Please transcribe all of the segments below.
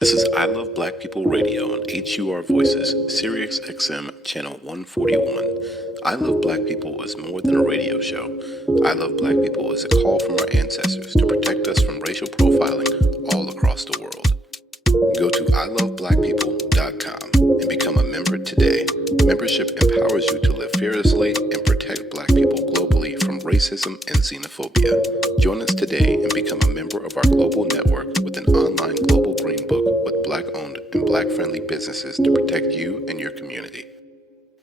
This is I Love Black People Radio on HUR Voices, Sirius XM Channel 141. I Love Black People is more than a radio show. I Love Black People is a call from our ancestors to protect us from racial profiling all across the world. Go to iloveblackpeople.com and become a member today. Membership empowers you to live fearlessly and protect Black people globally from racism and xenophobia. Join us today and become a member of our global network with an online global green book with Black-owned and Black-friendly businesses to protect you and your community.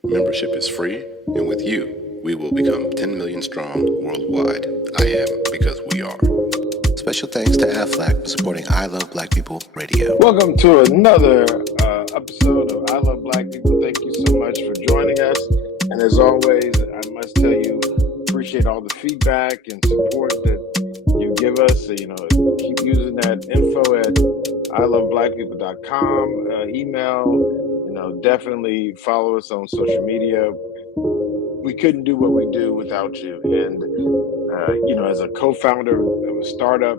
Membership is free, and with you, we will become 10 million strong worldwide. I am because we are. Special thanks to AFLAC for supporting I Love Black People Radio. Welcome to another episode of I Love Black People. Thank you so much for joining us. And as always, I must tell you, appreciate all the feedback and support that you give us. So, keep using that info at iloveblackpeople.com, email, definitely follow us on social media. We couldn't do what we do without you. And, as a co-founder of a startup,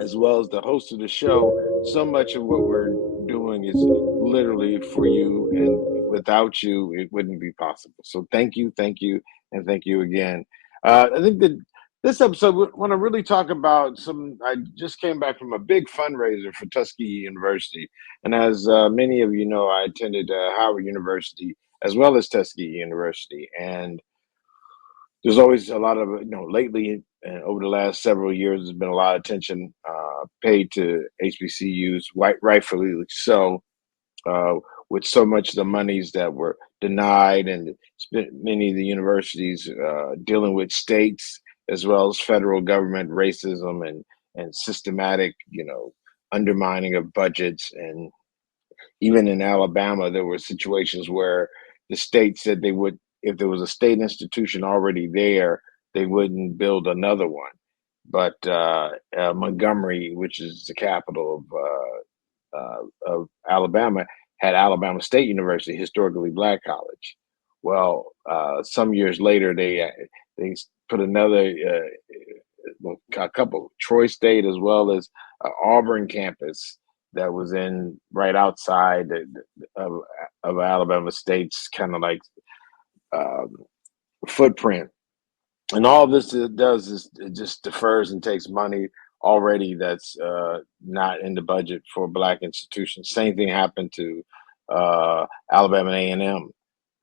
as well as the host of the show, so much of what we're doing is literally for you, and without you, it wouldn't be possible. So thank you, and thank you again. I think that this episode, we want to really talk about I just came back from a big fundraiser for Tuskegee University. And as many of you know, I attended Howard University as well as Tuskegee University. And there's always a lot of, lately and over the last several years, there's been a lot of attention paid to HBCUs, rightfully so, with so much of the monies that were denied, and many of the universities dealing with states as well as federal government racism and systematic, undermining of budgets. And even in Alabama, there were situations where the state said they would, if there was a state institution already there, they wouldn't build another one. But Montgomery, which is the capital of Alabama, had Alabama State University, historically black college. Well, some years later, they put another, a couple, Troy State as well as Auburn campus that was in right outside of Alabama State's kind of like footprint. And all this does is it just defers and takes money already that's not in the budget for black institutions. Same thing happened to Alabama A&M,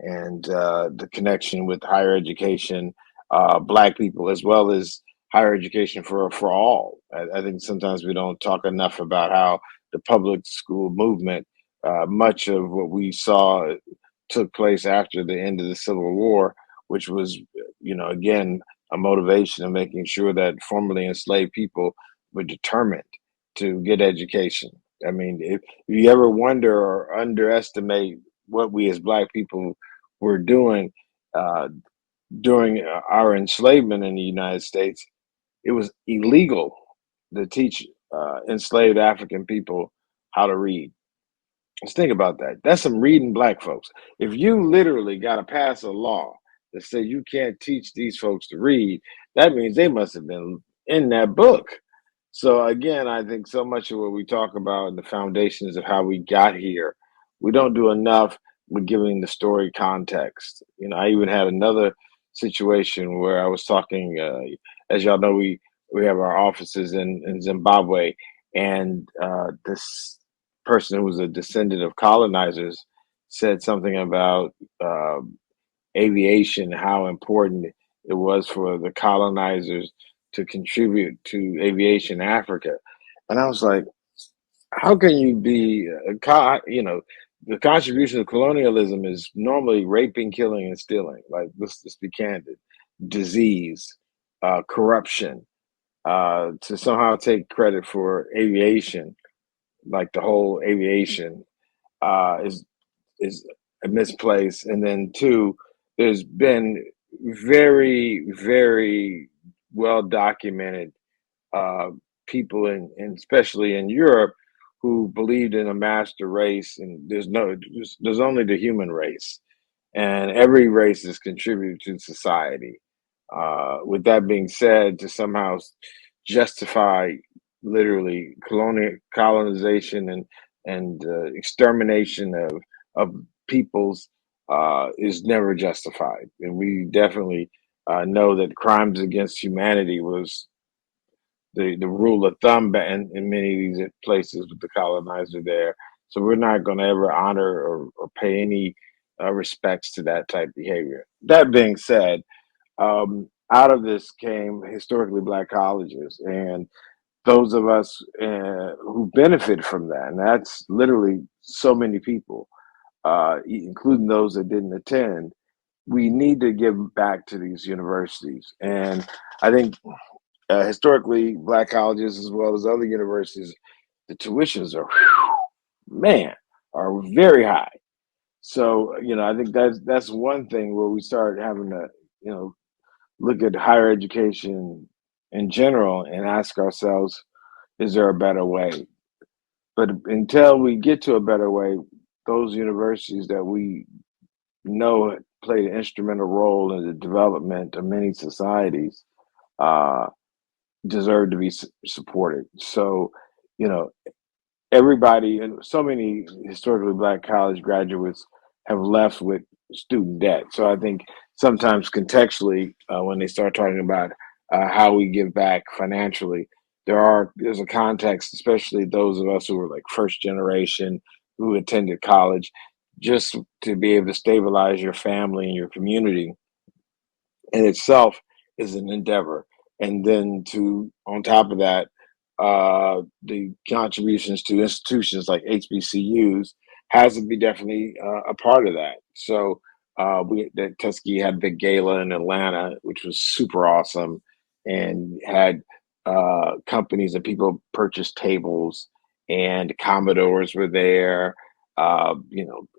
and the connection with higher education, black people, as well as higher education for all. I think sometimes we don't talk enough about how the public school movement, much of what we saw took place after the end of the Civil War, which was, again, a motivation of making sure that formerly enslaved people were determined to get education. I mean, if you ever wonder or underestimate what we as Black people were doing during our enslavement in the United States, it was illegal to teach enslaved African people how to read. Let's think about that. That's some reading Black folks. If you literally got to pass a law that says you can't teach these folks to read, that means they must have been in that book. So again, I think so much of what we talk about in the foundations of how we got here, we don't do enough with giving the story context. I even had another situation where I was talking, as y'all know, we have our offices in Zimbabwe, and this person who was a descendant of colonizers said something about aviation, how important it was for the colonizers to contribute to aviation in Africa. And I was like, how can you be, the contribution of colonialism is normally raping, killing, and stealing. Like, let's just be candid. Disease, corruption, to somehow take credit for aviation, like the whole aviation, is misplaced. And then two, there's been very, very well documented people and especially in Europe who believed in a master race, and there's only the human race, and every race is contributed to society. With that being said, to somehow justify literally colonization and extermination of peoples is never justified, and we definitely know that crimes against humanity was the rule of thumb in many of these places with the colonizer there. So we're not going to ever honor or pay any respects to that type behavior. That being said, out of this came historically black colleges, and those of us who benefit from that, and that's literally so many people, including those that didn't attend. We need to give back to these universities, and I think historically black colleges as well as other universities, the tuitions are, man, are very high. So I think that's one thing where we start having to you know look at higher education in general and ask ourselves, is there a better way? But until we get to a better way, those universities that we know played an instrumental role in the development of many societies uh, deserve to be supported. So, you know, everybody and so many historically black college graduates have left with student debt. So I think sometimes contextually, when they start talking about how we give back financially, there's a context, especially those of us who were like first generation who attended college, just to be able to stabilize your family and your community in itself is an endeavor. And then to on top of that, the contributions to institutions like HBCUs has to be definitely a part of that. So that Tuskegee had a big gala in Atlanta, which was super awesome, and had companies and people purchased tables, and Commodores were there. Of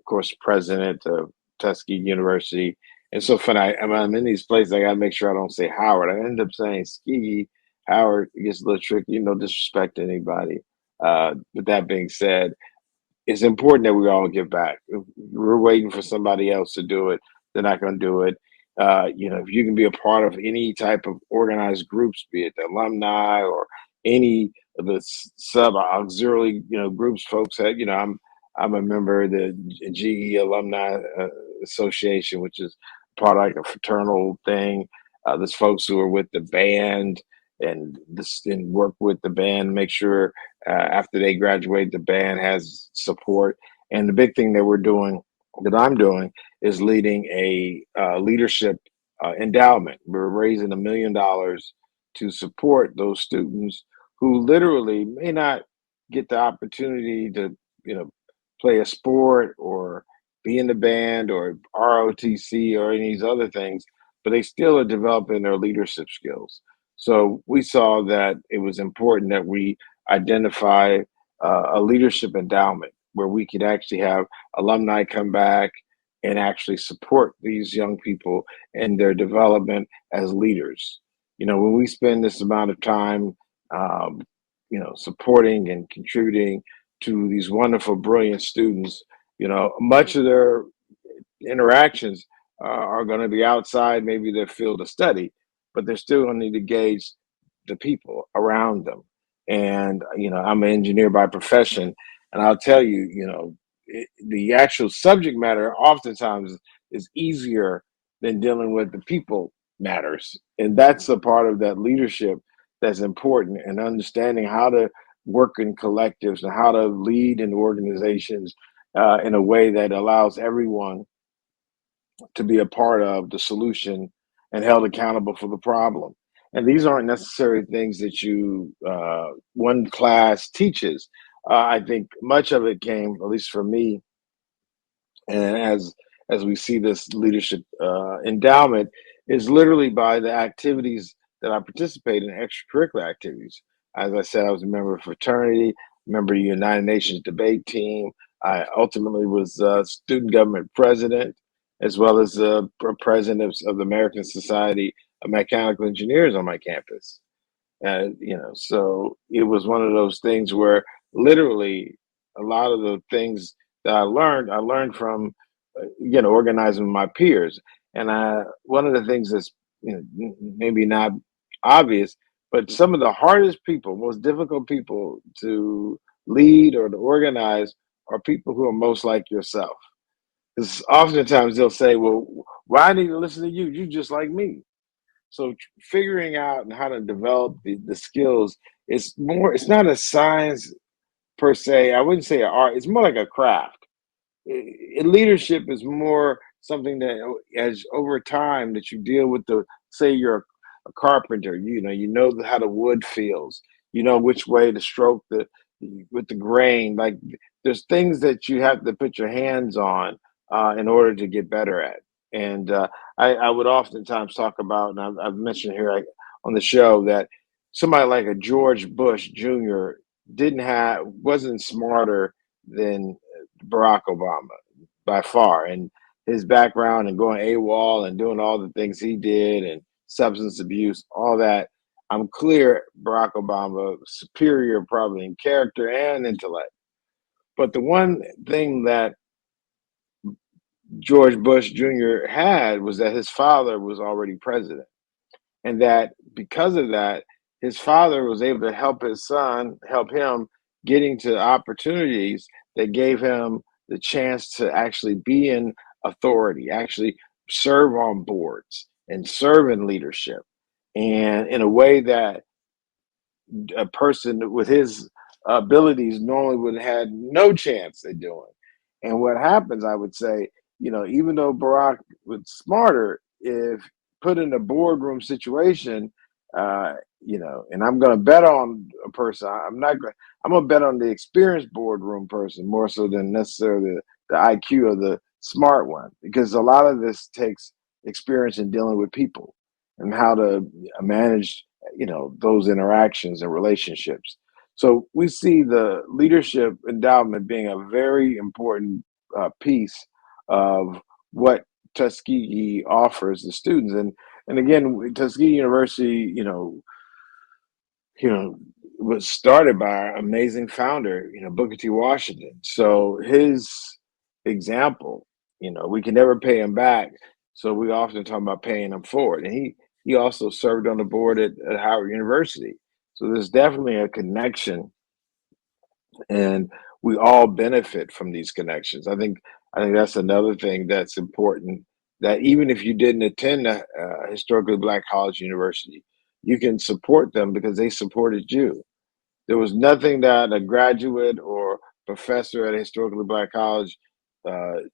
course, president of Tuskegee University. And so when I'm in these places, I gotta make sure I don't say Howard. I end up saying Ski. Howard gets a little tricky, no disrespect to anybody. But that being said, it's important that we all give back. If we're waiting for somebody else to do it, they're not going to do it. If you can be a part of any type of organized groups, be it the alumni or any of the sub auxiliary, groups, folks that, I'm a member of the GE Alumni Association, which is part of like a fraternal thing. There's folks who are with the band and work with the band, make sure after they graduate, the band has support. And the big thing that I'm doing, is leading a leadership endowment. We're raising $1 million to support those students who literally may not get the opportunity to, play a sport or be in the band or ROTC or any of these other things, but they still are developing their leadership skills. So we saw that it was important that we identify a leadership endowment where we could actually have alumni come back and actually support these young people in their development as leaders. When we spend this amount of time, um, supporting and contributing to these wonderful, brilliant students, much of their interactions are going to be outside maybe their field of study, but they're still going to need to gauge the people around them. And, I'm an engineer by profession, and I'll tell you, the actual subject matter oftentimes is easier than dealing with the people matters. And that's a part of that leadership that's important, and understanding how to work in collectives and how to lead in organizations in a way that allows everyone to be a part of the solution and held accountable for the problem. And these aren't necessarily things that one class teaches. I think much of it came, at least for me, and as we see this leadership endowment, is literally by the activities that I participate in, extracurricular activities. As I said, I was a member of fraternity, member of the United Nations debate team. I ultimately was student government president, as well as president of the American Society of Mechanical Engineers on my campus. So it was one of those things where literally a lot of the things that I learned from, organizing with my peers. And one of the things that's maybe not obvious, But some of the hardest people, most difficult people to lead or to organize are people who are most like yourself. Because oftentimes they'll say, well, why I need to listen to you? You just like me. So figuring out and how to develop the skills, it's not a science per se. I wouldn't say an art. It's more like a craft. Leadership is more something that as over time that you deal with say you're a carpenter, you know how the wood feels, you know which way to stroke the with the grain. Like there's things that you have to put your hands on in order to get better at. And I would oftentimes talk about, and I've mentioned here on the show, that somebody like a George Bush Jr. wasn't smarter than Barack Obama by far, and his background and going AWOL and doing all the things he did and substance abuse, all that. I'm clear Barack Obama superior probably in character and intellect. But the one thing that George Bush Jr. had was that his father was already president. And that because of that, his father was able to help him getting to opportunities that gave him the chance to actually be in authority, actually serve on boards and serve in leadership, and in a way that a person with his abilities normally would have had no chance at doing. And what happens, I would say, even though Barack was smarter, if put in a boardroom situation, and I'm going to bet on a person. I'm going to bet on the experienced boardroom person more so than necessarily the IQ of the smart one, because a lot of this takes experience in dealing with people and how to manage those interactions and relationships. So we see the leadership endowment being a very important piece of what Tuskegee offers the students. And again, Tuskegee University, was started by our amazing founder, Booker T. Washington. So his example, we can never pay him back. So we often talk about paying him forward. And he also served on the board at Howard University. So there's definitely a connection, and we all benefit from these connections. I think that's another thing that's important. That even if you didn't attend a historically Black college university, you can support them because they supported you. There was nothing that a graduate or professor at a historically Black college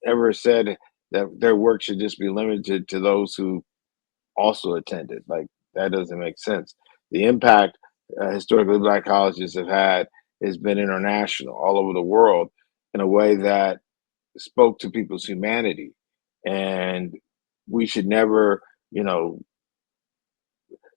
ever said that their work should just be limited to those who also attended. Like, that doesn't make sense. The impact historically Black colleges have had has been international, all over the world, in a way that spoke to people's humanity. And we should never, you know,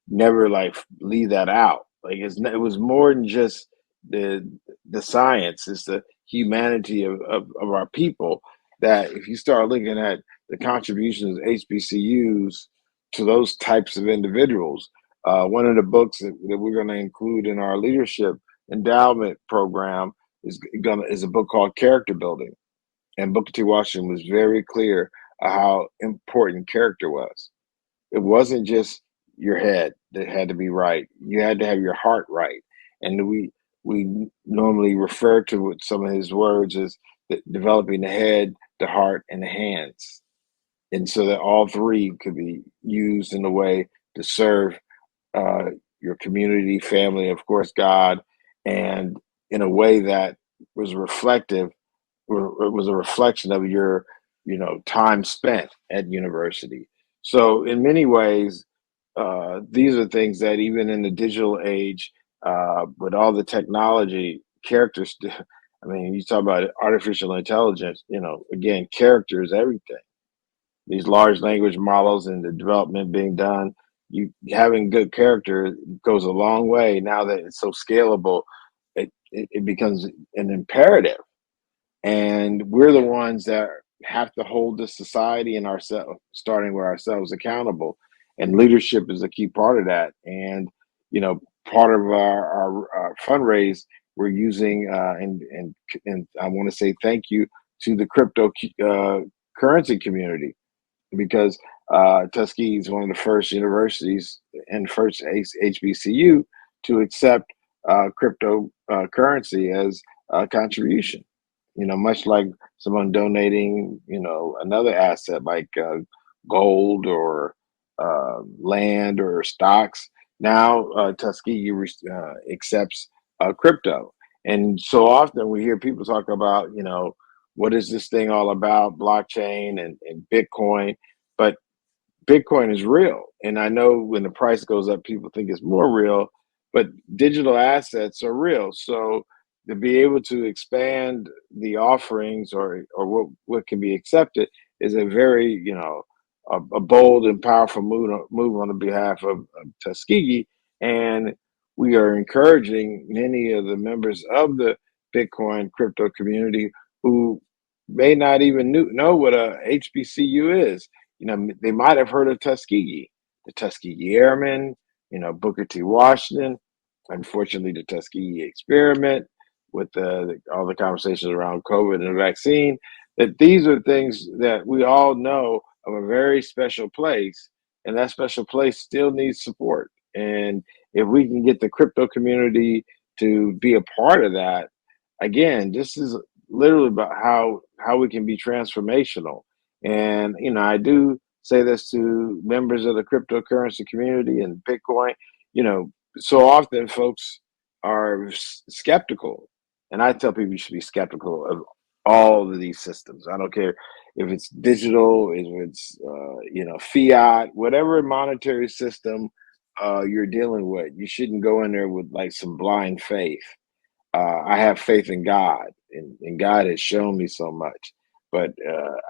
never like leave that out. Like it was more than just the the science; it's the humanity of our people. That if you start looking at the contributions of HBCUs to those types of individuals, one of the books that we're going to include in our leadership endowment program is a book called Character Building, and Booker T. Washington was very clear how important character was. It wasn't just your head that had to be right. You had to have your heart right. And we normally refer to some of his words as developing the head, the heart, and the hands. And so that all three could be used in a way to serve uh, your community, family, of course, God, and in a way that was reflective, or it was a reflection of your, time spent at university. So in many ways, these are things that even in the digital age, with all the technology, characters. I mean, you talk about artificial intelligence. Again, character is everything. These large language models and the development being done, you having good character goes a long way. Now that it's so scalable, it becomes an imperative, and we're the ones that have to hold the society and ourselves, starting with ourselves, accountable. And leadership is a key part of that. And part of our fundraise, we're using and I want to say thank you to the crypto currency community, because Tuskegee is one of the first universities and first HBCU to accept cryptocurrency as a contribution. Much like someone donating, another asset like gold or land or stocks. Now Tuskegee accepts crypto, and so often we hear people talk about, what is this thing all about, blockchain and Bitcoin, but Bitcoin is real. And I know when the price goes up, people think it's more real, but digital assets are real. So to be able to expand the offerings or what can be accepted is a very, a bold and powerful move on the behalf of Tuskegee. And we are encouraging many of the members of the Bitcoin crypto community who may not even know what a HBCU is. They might have heard of Tuskegee, the Tuskegee Airmen, Booker T. Washington, unfortunately, the Tuskegee experiment with all the conversations around COVID and the vaccine, that these are things that we all know of a very special place, and that special place still needs support. And if we can get the crypto community to be a part of that, again, this is literally about how we can be transformational. And I do say this to members of the cryptocurrency community and Bitcoin. So often folks are skeptical, and I tell people you should be skeptical of all of these systems. I don't care if it's digital, if it's fiat, whatever monetary system you're dealing with. You shouldn't go in there with like some blind faith. I have faith in God, and God has shown me so much. But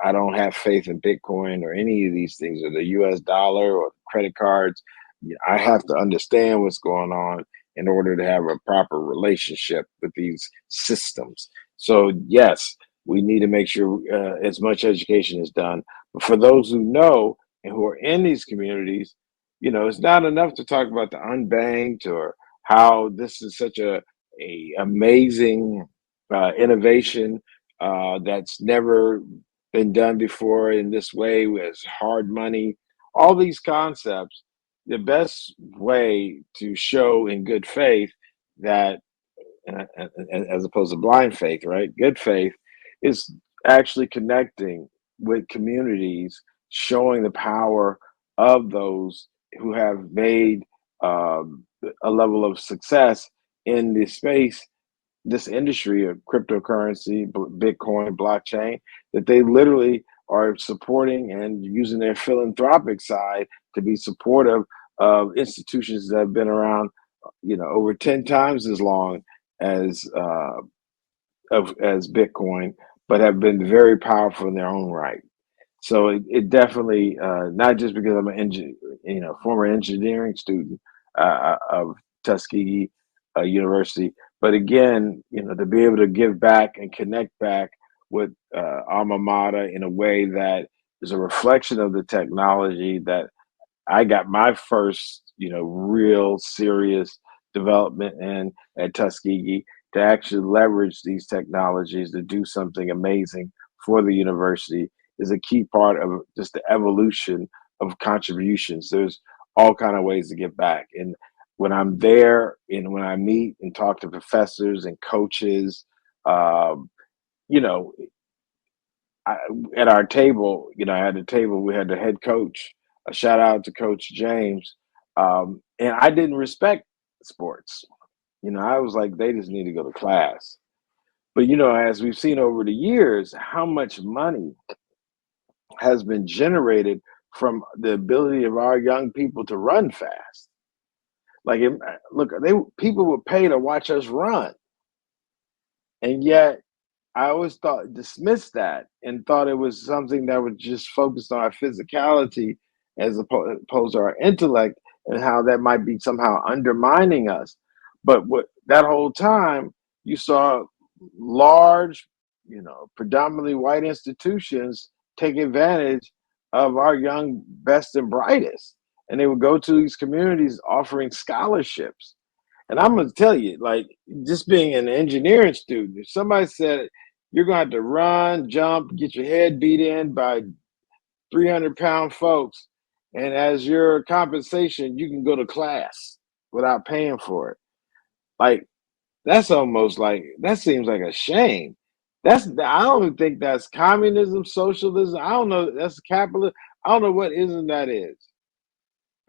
I don't have faith in Bitcoin or any of these things, or the U.S. dollar or credit cards. I have to understand what's going on in order to have a proper relationship with these systems. So yes, we need to make sure as much education is done. But for those who know and who are in these communities, it's not enough to talk about the unbanked or how this is such a amazing innovation that's never been done before in this way with hard money. All these concepts, the best way to show in good faith that, as opposed to blind faith, right? Good faith is actually connecting with communities, showing the power of those who have made a level of success in this space, this industry of cryptocurrency, Bitcoin, blockchain, that they literally are supporting and using their philanthropic side to be supportive of institutions that have been around, over 10 times as long as as Bitcoin, but have been very powerful in their own right. So it definitely, not just because I'm former engineering student of Tuskegee University, but again, to be able to give back and connect back with alma mater in a way that is a reflection of the technology that I got my first, real serious development in at Tuskegee, to actually leverage these technologies to do something amazing for the university is a key part of just the evolution of contributions. There's all kind of ways to give back. And when I'm there and when I meet and talk to professors and coaches, um, you know, I, at our table, I had a table, we had the head coach, a shout out to Coach James. And I didn't respect sports. I was like, they just need to go to class. But, as we've seen over the years, how much money has been generated from the ability of our young people to run fast. Like, look, people would pay to watch us run. And yet, I always dismissed that and thought it was something that was just focused on our physicality as opposed to our intellect, and how that might be somehow undermining us. But that whole time you saw large, predominantly white institutions take advantage of our young best and brightest. And they would go to these communities offering scholarships. And I'm going to tell you, like, just being an engineering student, if somebody said you're going to have to run, jump, get your head beat in by 300-pound folks, And as your compensation, you can go to class without paying for it. Like, that's almost like, that seems like a shame. I don't think that's communism, socialism. I don't know. That's capitalism. I don't know what ism that is.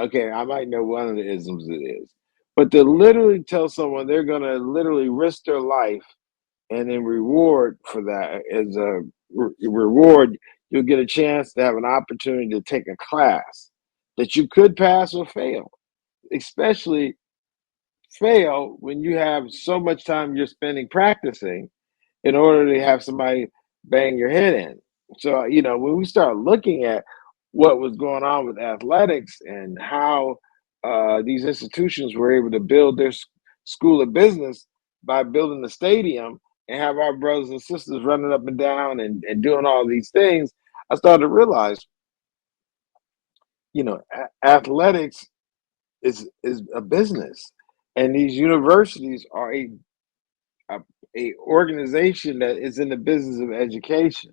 Okay, I might know one of the isms it is. But to literally tell someone they're going to literally risk their life, and in reward for that, as a reward, you'll get a chance to have an opportunity to take a class that you could pass or fail, especially fail when you have so much time you're spending practicing in order to have somebody bang your head in. So, when we start looking at what was going on with athletics and how these institutions were able to build their school of business by building the stadium and have our brothers and sisters running up and down and doing all these things, I started to realize, athletics is a business, and these universities are a, a organization that is in the business of education.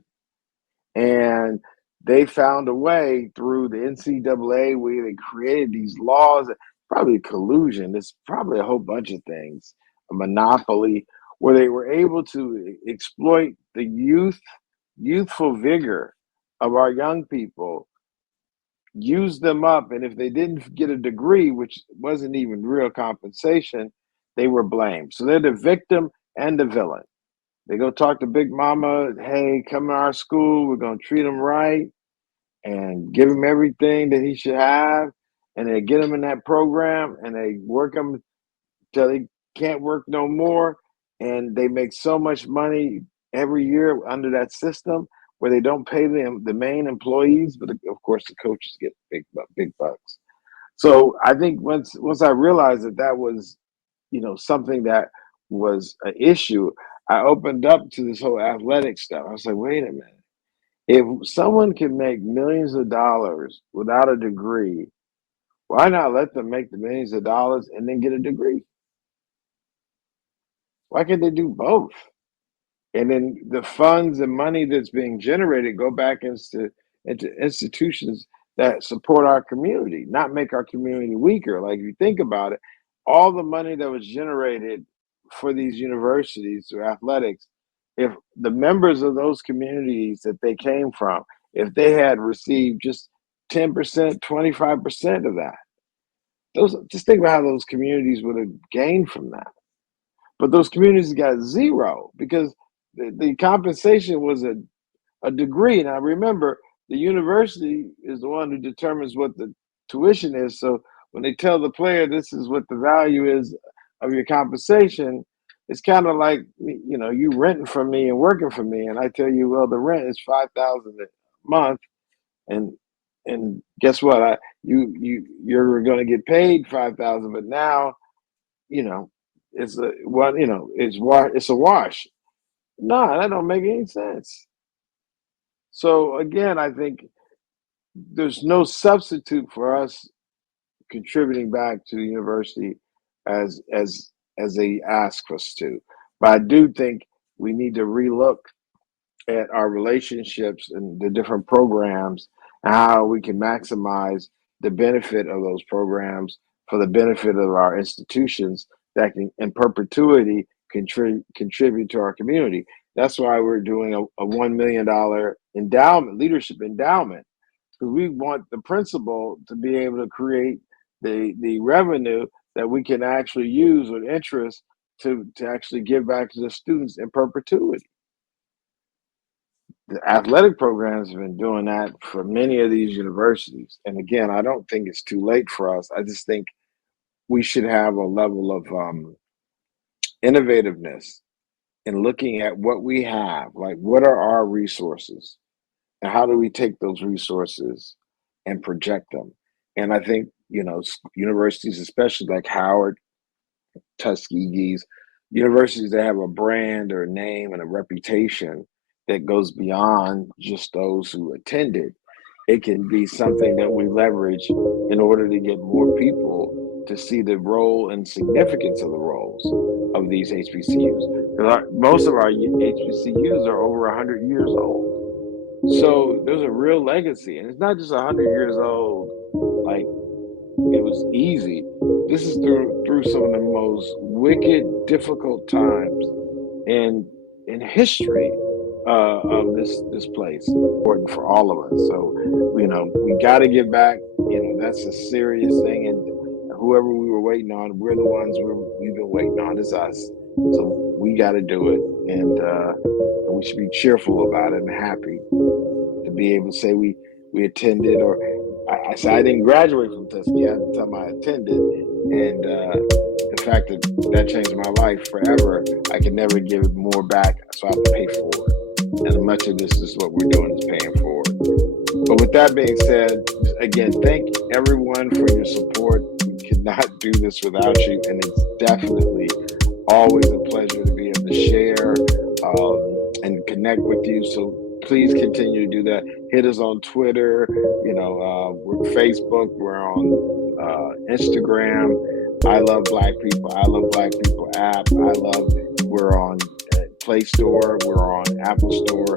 And they found a way through the NCAA where they created these laws, probably collusion, it's probably a whole bunch of things, a monopoly, where they were able to exploit the youthful vigor of our young people, use them up, and if they didn't get a degree, which wasn't even real compensation, they were blamed. So they're the victim and the villain. They go talk to Big Mama, hey, come to our school, we're going to treat him right and give him everything that he should have. And they get him in that program and they work him till they can't work no more. And they make so much money every year under that system where they don't pay them the main employees, but of course the coaches get big bucks. So I think once I realized that was, something that was an issue, I opened up to this whole athletic stuff. I was like, wait a minute. If someone can make millions of dollars without a degree, why not let them make the millions of dollars and then get a degree? Why can't they do both? And then the funds and money that's being generated go back into institutions that support our community, not make our community weaker. Like, if you think about it, all the money that was generated for these universities through athletics, if the members of those communities that they came from, if they had received just 10%, 25% of that, just think about how those communities would have gained from that. But those communities got zero because the compensation was a degree. Now, remember, the university is the one who determines what the tuition is. So when they tell the player this is what the value is of your compensation, it's kind of like, you renting from me and working for me, and I tell you, well, the rent is $5,000 a month, and guess what? You're going to get paid $5,000, but now, it's a wash. No, that don't make any sense. So again, I think there's no substitute for us contributing back to the university as they ask us to. But I do think we need to relook at our relationships and the different programs and how we can maximize the benefit of those programs for the benefit of our institutions that can, in perpetuity, contribute to our community. That's why we're doing a $1 million endowment, leadership endowment, because we want the principal to be able to create the revenue that we can actually use with interest to actually give back to the students in perpetuity. The athletic programs have been doing that for many of these universities. And again, I don't think it's too late for us. I just think we should have a level of innovativeness in looking at what we have, like what are our resources and how do we take those resources and project them. And I think, universities, especially like Howard, Tuskegee's, universities that have a brand or a name and a reputation that goes beyond just those who attended, it can be something that we leverage in order to get more people to see the role and significance of the roles of these HBCUs. Most of our HBCUs are over 100 years old. So there's a real legacy, and it's not just 100 years old like it was easy. This is through some of the most wicked, difficult times in history of this place. Important for all of us. So, we got to get back. That's a serious thing. And whoever we were waiting on, we're the ones we've been waiting on is us. So we got to do it. And we should be cheerful about it and happy to be able to say we attended, or I said I didn't graduate from Tuskegee at the time I attended, and the fact that changed my life forever. I can never give more back, so I have to pay for it. And much of this is what we're doing is paying for it. But with that being said, again, thank everyone for your support. We could not do this without you, and it's definitely always a pleasure to be able to share and connect with you. So please continue to do that. Hit us on Twitter, we're Facebook, we're on Instagram. I Love Black People, I Love Black People app. We're on Play Store, we're on Apple Store.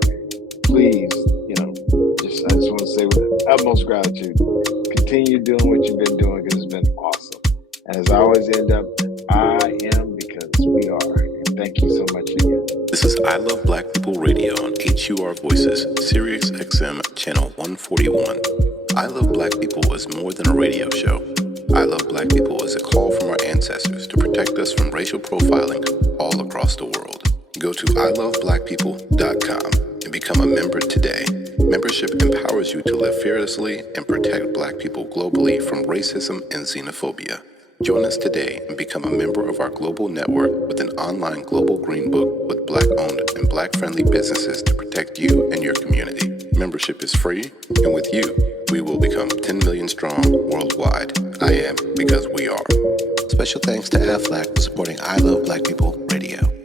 Please, I just want to say with utmost gratitude, continue doing what you've been doing because it's been awesome. And as I always end up, I am because we are. And thank you so much again. This is I Love Black People Radio on HUR Voices, Sirius XM Channel 141. I Love Black People is more than a radio show. I Love Black People is a call from our ancestors to protect us from racial profiling all across the world. Go to iloveblackpeople.com and become a member today. Membership empowers you to live fearlessly and protect Black people globally from racism and xenophobia. Join us today and become a member of our global network with an online global green book with Black-owned and Black-friendly businesses to protect you and your community. Membership is free, and with you, we will become 10 million strong worldwide. I am because we are. Special thanks to Aflac for supporting I Love Black People Radio.